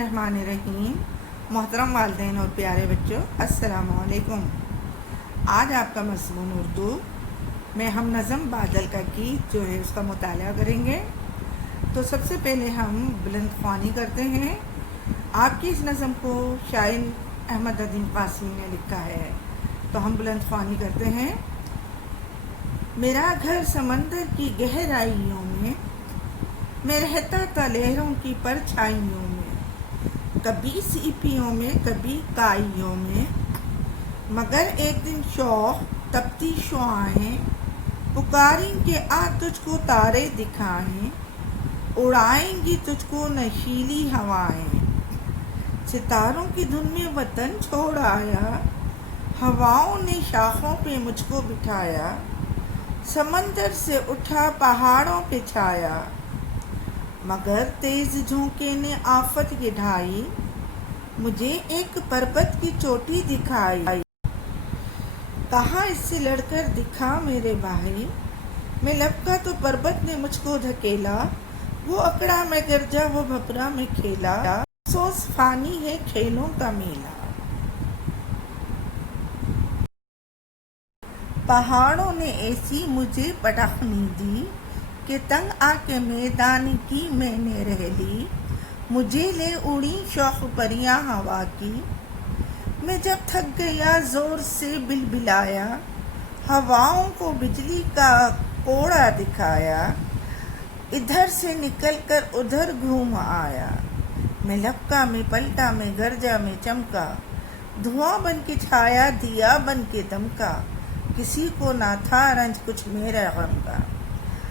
बिस्मिल्लाहिर्रहमानिर्रहीम। मोहतरम वालिदैन और प्यारे बच्चों, अस्सलामु अलैकुम। आज आपका मज़मून उर्दू में हम नज़म बादल का गीत जो है उसका मुताला करेंगे। तो सबसे पहले हम बुलंद ख्वानी करते हैं। आपकी इस नज़म को शायर अहमद नदीम कासमी ने लिखा है, तो हम बुलंद ख्वानी करते हैं। मेरा घर समंदर की गहराइयों में, मैं रहता था लहरों की परछाइयों में, कभी सीपियों में कभी काइयों में, मगर एक दिन शौक तपती शुआएं पुकारेंगे आ तुझको तारे दिखाएं, उड़ाएंगी तुझको नशीली हवाएं। सितारों की धुन में वतन छोड़ आया, हवाओं ने शाखों पे मुझको बिठाया, समंदर से उठा पहाड़ों पे छाया, मगर तेज झोंके ने आफत ये ढाई, मुझे एक पर्वत की चोटी दिखाई। कहा इससे लड़कर दिखा मेरे भाई, मैं लपका तो पर्वत ने मुझको धकेला, वो अकड़ा मैं गरजा वो भपरा में खेला, अफसोस फानी है खेलों का मेला। पहाड़ों ने ऐसी मुझे पटखनी दी कि तंग आके मैदान की मैंने रह ली, मुझे ले उड़ी शौक परियां हवा की। मैं जब थक गया जोर से बिलबिलाया, हवाओं को बिजली का कोड़ा दिखाया, इधर से निकल कर उधर घूम आया, मैं लपका में पलटा में गरजा में चमका, धुआं बन के छाया दिया बन के दमका, किसी को ना था रंज कुछ मेरा गम का।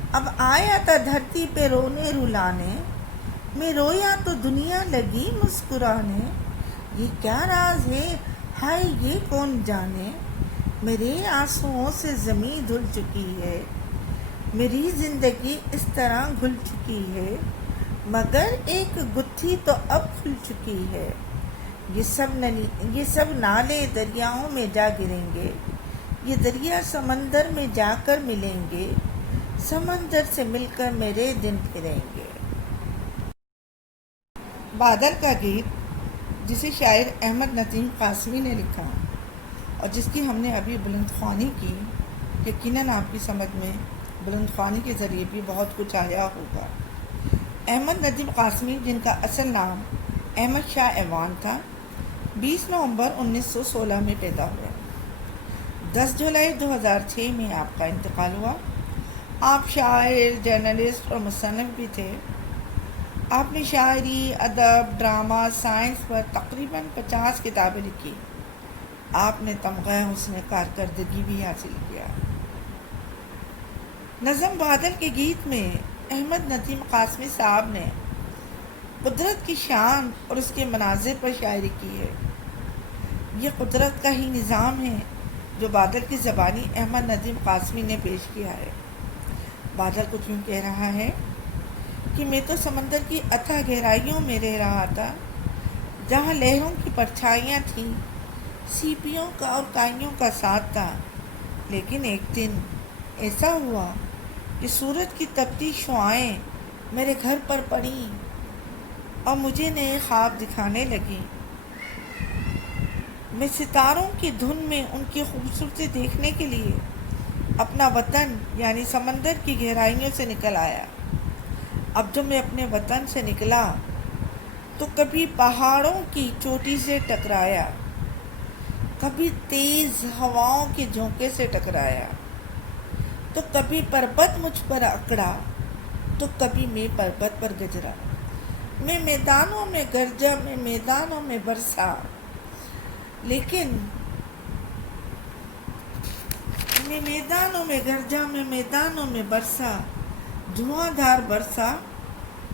अब आया था धरती पे रोने रुलाने, मैं रोया तो दुनिया लगी मुस्कुराने, ये क्या राज है हाय ये कौन जाने, मेरे आंसुओं से ज़मीं धुल चुकी है, मेरी ज़िंदगी इस तरह घुल चुकी है, मगर एक गुत्थी तो अब खुल चुकी है। ये सब नाले दरियाओं में जा गिरेंगे, ये दरिया समंदर में जाकर मिलेंगे, समंदर से मिलकर मेरे दिन फिरेंगे। बादल का गीत जिसे शायर अहमद नदीम कासमी ने लिखा और जिसकी हमने अभी बुलंद ख्वानी की, यकीनन आपकी समझ में बुलंद ख्वानी के ज़रिए भी बहुत कुछ आया होगा। अहमद नदीम कासमी, जिनका असल नाम अहमद शाह ऐवान था, 20 नवंबर 1916 में पैदा हुए। 10 जुलाई 2006 में आपका इंतकाल हुआ। आप शायर, जर्नलिस्ट और मुसन्निफ़ भी थे। आपने शायरी, अदब, ड्रामा, साइंस पर तकरीबन 50 किताबें लिखी। आपने तमग़ा हुस्न कारकर्दगी भी हासिल किया। नज़म बादल के गीत में अहमद नदीम कासमी साहब ने कुदरत की शान और उसके मनाजिर पर शायरी की है। ये कुदरत का ही निज़ाम है जो बादल की ज़बानी अहमद नदीम कासमी ने पेश किया है। बादल कुछ यूँ कह रहा है कि मैं तो समंदर की अथाह गहराइयों में रह रहा था, जहाँ लहरों की परछाइयाँ थीं, सीपियों का और काइयों का साथ था। लेकिन एक दिन ऐसा हुआ कि सूरज की तपती शुआएं मेरे घर पर पड़ी और मुझे नए ख्वाब दिखाने लगी। मैं सितारों की धुन में उनकी खूबसूरती देखने के लिए अपना वतन यानी समंदर की गहराइयों से निकल आया। अब जब मैं अपने वतन से निकला तो कभी पहाड़ों की चोटी से टकराया, कभी तेज़ हवाओं के झोंके से टकराया, तो कभी पर्वत मुझ पर अकड़ा, तो कभी मैं पर्वत पर गजरा। मैं मैदानों में गरजा, मैं मैदानों में बरसा, लेकिन मैं मैदानों में गरजा, मैं मैदानों में बरसा, धुआंधार बरसा,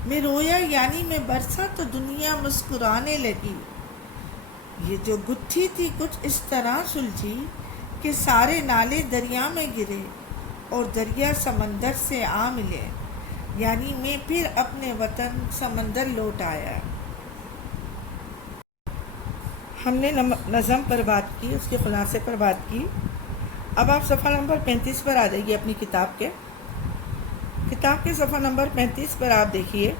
मैं रोया यानी मैं बरसा तो दुनिया मुस्कुराने लगी। ये जो गुत्थी थी कुछ इस तरह सुलझी कि सारे नाले दरिया में गिरे और दरिया समंदर से आ मिले, यानी मैं फिर अपने वतन समंदर लौट आया। हमने नज़म पर बात की, उसके खुलासे पर बात की। अब आप सफ़ा नंबर 35 पर आ जाइए अपनी किताब के सफ़ा नंबर 35 पर आप देखिए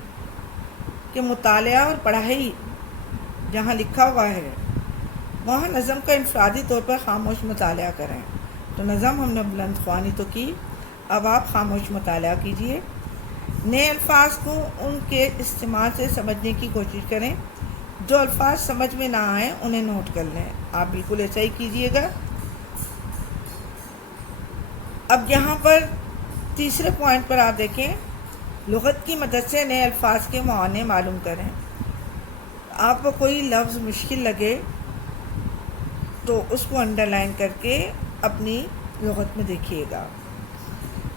कि मुतालिया और पढ़ाई جہاں لکھا ہوا ہے وہاں نظم کا انفرادی طور پر خاموش مطالعہ کریں۔ تو نظم ہم نے بلند خوانی تو کی، اب آپ خاموش مطالعہ کیجئے۔ نئے الفاظ کو ان کے استعمال سے سمجھنے کی کوشش کریں، جو الفاظ سمجھ میں نہ آئیں انہیں نوٹ کر لیں۔ آپ بالکل ایسا ہی کیجئے گا۔ اب یہاں پر تیسرے پوائنٹ پر آپ دیکھیں، لغت کی مدد سے نئے الفاظ کے معنی معلوم کریں۔ آپ کو کوئی لفظ مشکل لگے تو اس کو انڈر لائن کر کے اپنی لغت میں دیکھیے گا۔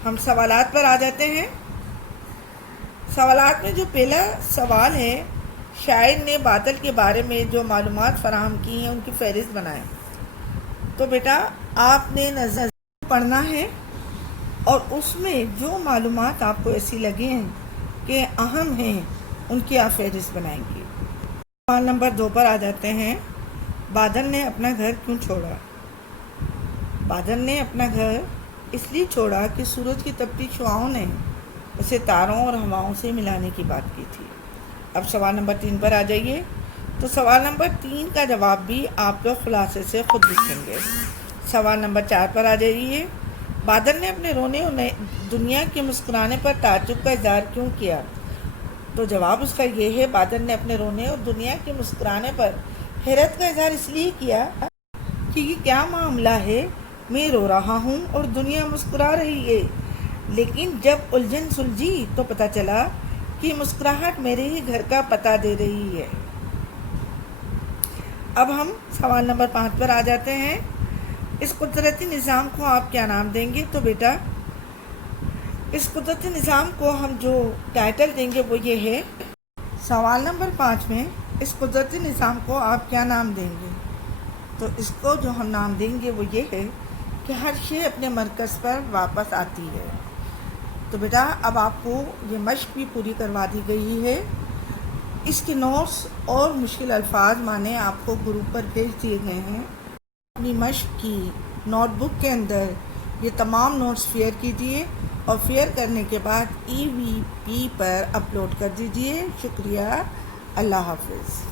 ہم سوالات پر آ جاتے ہیں۔ سوالات میں جو پہلا سوال ہے، شاعر نے بادل کے بارے میں جو معلومات فراہم کی ہیں ان کی فہرست بنائیں۔ تو بیٹا آپ نے نظم پڑھنا ہے اور اس میں جو معلومات آپ کو ایسی لگیں ہیں کہ اہم ہیں ان کی آپ فہرست بنائیں گے۔ سوال نمبر 2 پر آ جاتے ہیں۔ بادل نے اپنا گھر کیوں چھوڑا؟ بادل نے اپنا گھر اس لیے چھوڑا کہ سورج کی تپتی شعاؤں نے اسے تاروں اور ہواؤں سے ملانے کی بات کی تھی۔ اب سوال نمبر 3 پر آ جائیے۔ تو سوال نمبر 3 کا جواب بھی آپ لوگ خلاصے سے خود لکھیں گے۔ سوال نمبر 4 پر آ جائیے۔ بادل نے اپنے رونے اور دنیا کے مسکرانے پر تعجب کا اظہار کیوں کیا؟ تو جواب اس کا یہ ہے، بادل نے اپنے رونے اور دنیا کے مسکرانے پر حیرت کا اظہار اس لیے کیا کہ یہ کیا معاملہ ہے، میں رو رہا ہوں اور دنیا مسکرا رہی ہے، لیکن جب الجھن سلجھی تو پتہ چلا کہ مسکراہٹ میرے ہی گھر کا پتہ دے رہی ہے۔ اب ہم سوال نمبر 5 پر آ جاتے ہیں۔ اس قدرتی نظام کو آپ کیا نام دیں گے؟ تو بیٹا اس قدرتی نظام کو ہم جو ٹائٹل دیں گے وہ یہ ہے، سوال نمبر 5 میں اس قدرتی نظام کو آپ کیا نام دیں گے؟ تو اس کو جو ہم نام دیں گے وہ یہ ہے کہ ہر شے اپنے مرکز پر واپس آتی ہے۔ تو بیٹا اب آپ کو یہ مشق بھی پوری کروا دی گئی ہے۔ اس کے نوٹس اور مشکل الفاظ معنی آپ کو گروپ پر بھیج دیے گئے ہیں۔ اپنی مشق کی نوٹ بک کے اندر یہ تمام نوٹس شیئر کیجیے اور شیئر کرنے کے بعد EVP پر اپلوڈ کر دیجیے۔ شکریہ، اللہ حافظ۔